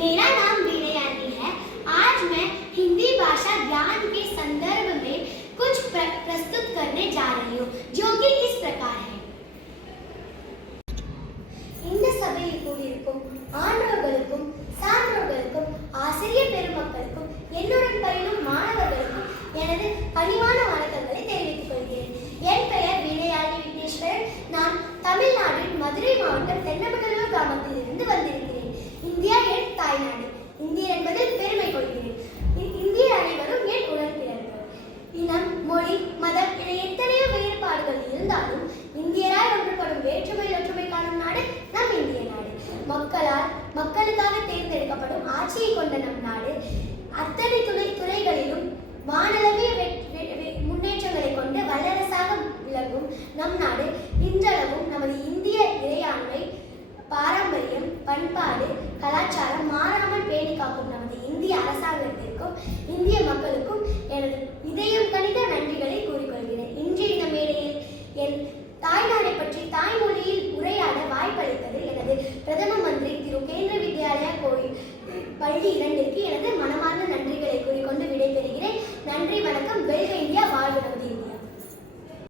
मेरा नाम वीणयानी है। आज मैं हिंदी भाषा ज्ञान के संदर्भ में कुछ प्रस्तुत करने जा रही हूँ, जो कि इस प्रकार है। இந்த சபையில் கூடியிருக்கும் ஆன்றோர்களுக்கும் சான்றோர்களுக்கும் ஆசிரியர் பெருமக்களுக்கும் என்னுடன் பயிலும் மாணவர்களுக்கும் எனது பணிவான வணக்கங்களை தெரிவித்துக் கொள்கிறேன். என் பெயர் வீணயானி விக்னேஸ்வரன். நான் தமிழ்நாட்டின் மதுரை மாவட்டம் தென்னமங்கலூர் கிராமத்தில் இருந்து வந்திருக்கிறேன். இந்தியா என் தாய்நாடு. இந்தியர் என்பதில் பெருமை கொள்கிறேன். இந்தியர் அனைவரும் என் உடன்பிறந்தவர். இனம், மொழி, மதம் என எத்தனையோ வேறுபாடுகள் இருந்தாலும் இந்தியராய் ஒன்றுபடும் வேற்றுமையில் ஒற்றுமை காணும் நாடு நம் இந்திய நாடு. மக்களுக்காக தேர்ந்தெடுக்கப்படும் ஆட்சியை கொண்ட நம் நாடு அத்தனை துறைகளிலும் வானளவிய முன்னேற்றங்களை கொண்டு வல்லரசாக விளங்கும் நம் நாடு இன்றளவும் நமது இந்திய இறையாண்மை, பாரம்பரியம், பண்பாடு, கலாச்சாரம் மாறாமல் பேணி காக்கும் நமது இந்திய அரசாங்கத்திற்கும் இந்திய மக்களுக்கும் எனது இதயம் கனிந்த நன்றிகளை கூறிக்கொள்கிறேன். இன்றைய இந்த மேடையில் என் தாய்நாடை பற்றி தாய்மொழியில் உரையாட வாய்ப்பளித்தது எனது பிரதம மந்திரி திரு கேந்திர வித்யாலயா பள்ளி 2ற்கு